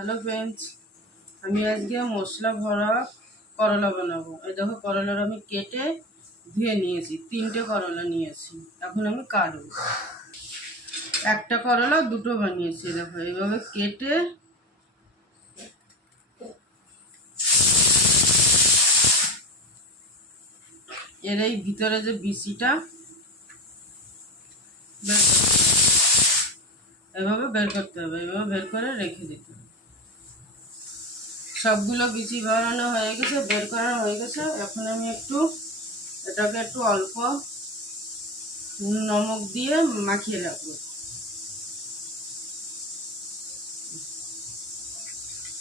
Hello friends, আমি আজকে মশলা ভরা করলা বানাবো। এই দেখো, করলার আমি কেটে ধুয়ে নিয়েছি। 3টে করলা নিয়েছি, এখন আমি কাটবো। একটা করলা দুটো বানিয়েছি। দেখো, এইভাবে কেটে এর এই ভিতরে যে বিচিটা এভাবে বের করতে হবে। এভাবে বের করে রেখে দিতে হবে। সবগুলো বিচি ভরানো হয়ে গেছে, বের করা হয়ে গেছে। এখন আমি এটাকে একটু অল্প নমক দিয়ে মাখিয়ে রাখবো।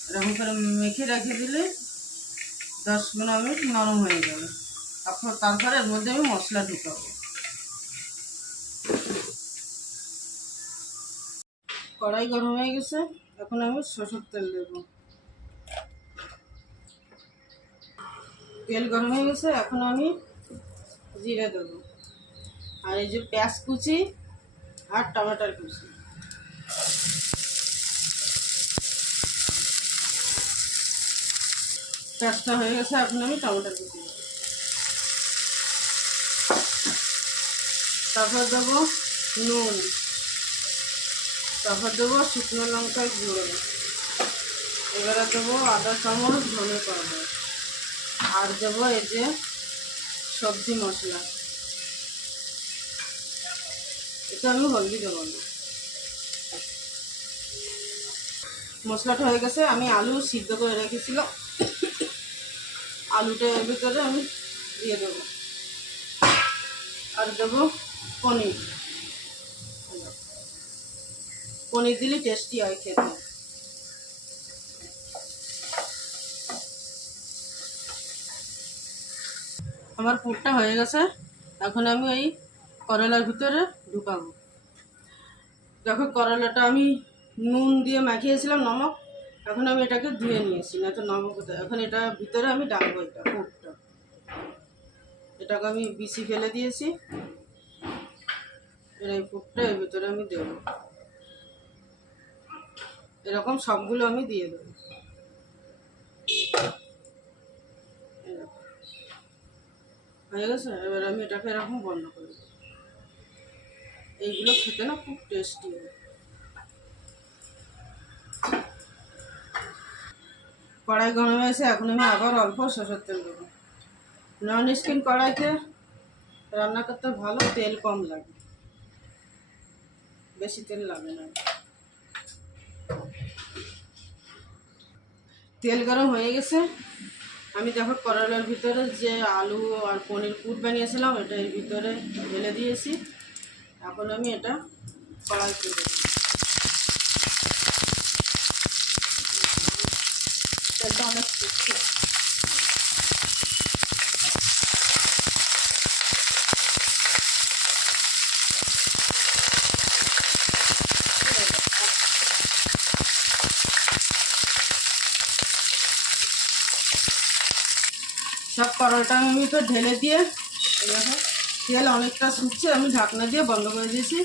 এরকম করে মেখে রেখে দিলে 10-15 মিনিট নরম হয়ে যাবে। তারপরে এর মধ্যে আমি মশলা ঢুকাবো। কড়াই গরম হয়ে গেছে, এখন আমি সরষের তেল দেবো। তেল গরম হয়ে গেছে, এখন আমি জিরে দেবো। আর এই যে পেঁয়াজ কুচি আর টমেটোর কুচি। পেঁয়াজটা হয়ে গেছে, এখন আমি টমেটোর কুচি দেবো। তারপর দেবো নুন, তারপর দেবো শুকনো লঙ্কার গুঁড়ো, এবারে দেবো আদা চামচ ধনে পাউডার, আর দেবো এই যে সবজি মশলা। এটা আমি হলদি দেবো না। মশলাটা হয়ে গেছে, আমি আলু সিদ্ধ করে রেখেছিলাম, আলুটা এর ভিতরে আমি দিয়ে দেবো। আর দেবো পনির। পনির দিলে টেস্টি হয় খেতে। আমার পুরটা হয়ে গেছে, এখন আমি এই করলার ভিতরে ঢুকাবো। দেখো, করলাটা আমি নুন দিয়ে মাখিয়েছিলাম, নমক। এখন আমি এটাকে ধুয়ে নিয়েছি, না তো নমক কোথায়। এখন এটা ভিতরে আমি ডালবো। এটাকে আমি বিচি ফেলে দিয়েছি। এই পুরটা এর ভিতরে আমি দেবো। এরকম সবগুলো আমি দিয়ে দেবো। হয়ে গেছে, এবার আমি এটাকে এরকম বন্ধ করে দেবো। এইগুলো খেতে না খুব টেস্টি হয়। কড়াই গরম হয়েছে, এখন আমি আবার অল্প সরষের তেল দেবো। নন স্টিক কড়াইতে রান্না করতে ভালো, তেল কম লাগে, বেশি তেল লাগে না। তেল গরম হয়ে গেছে, আমি দেখো করলার ভিতরে যে আলু আর পনির পুর বানিয়েছিলাম এটা এর ভিতরে ঢেলে দিয়েছি। এখন আমি এটা কড়াইতে দেবো। তেলটা অনেক টেস্টি। সব করলাটা আমি তো ঢেলে দিয়ে দেখো তেল অনেকটা শুকছে, আমি ঢাকনা দিয়ে বন্ধ করে দিয়েছি।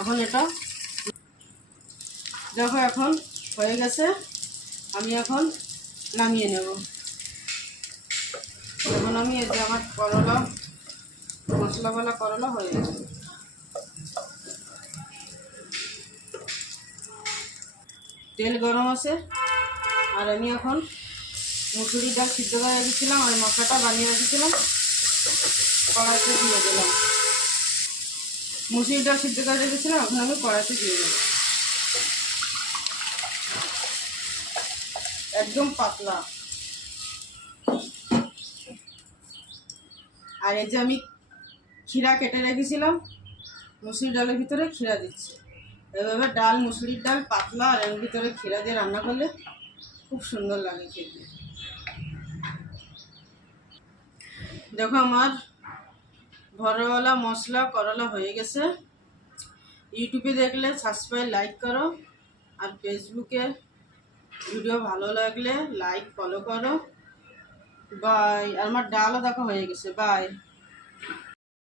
এখন এটা দেখো এখন হয়ে গেছে, আমি এখন নামিয়ে নেব। এখন আমি এই যে আমার করলা মশলাওয়ালা করলা হয়ে গেছে। তেল গরম আছে, আর আমি এখন মুসুরির ডাল সিদ্ধ করে রেখেছিলাম আর মশলাটা বানিয়ে রেখেছিলাম, কড়াইতে দিয়ে দিলাম। মুসুরির ডাল সিদ্ধ করে রেখেছিলাম, এখন আমি কড়াইতে দিয়ে দেবো। একদম পাতলা। আর এই যে আমি ক্ষীরা কেটে রেখেছিলাম, মুসুরির ডালের ভিতরে ক্ষীরা দিচ্ছি। এভাবে ডাল, মুসুরির ডাল পাতলা, আর এর ভিতরে ক্ষীরা দিয়ে রান্না করলে খুব সুন্দর লাগে খেতে। দেখো, আমার ঘরওয়ালা মশলা করলা হয়ে গেছে। ইউটিউবে দেখলে সাবস্ক্রাইব, লাইক করো, আর ফেসবুকে ভিডিও ভালো লাগলে লাইক, ফলো করো। বাই। আমার ডালও দেখো হয়ে গেছে। বাই।